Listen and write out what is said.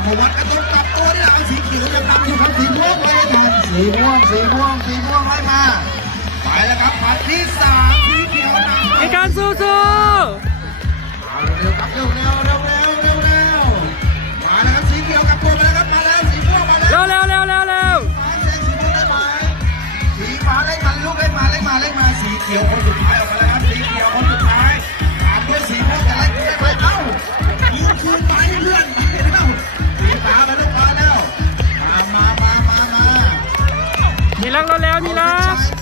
ามวัดกระตุกกับตัวนี่แหละสีเขียวยังนำอยู่ครับสีม่วงไล่ทันสีม่วงสีม่วงสีม่วงไล่มาไปแล้วครับผ่านที่สามสีเขียวนำไอการสู้สู้เาเร็วครับเร็วเร็วเร็วเร็วเร็วมาแล้วครับสีเขียวกับตัวมาแล้วครับมาแล้วสีม่วงมาแล้วเร็วเร็วเร็วเร็วเร็วสีฟ้าได้ทันลูกได้มาได้มาได้มาสีเขียวคนสุดท้ายออกมา ล้ากเราแล้วนี่รัก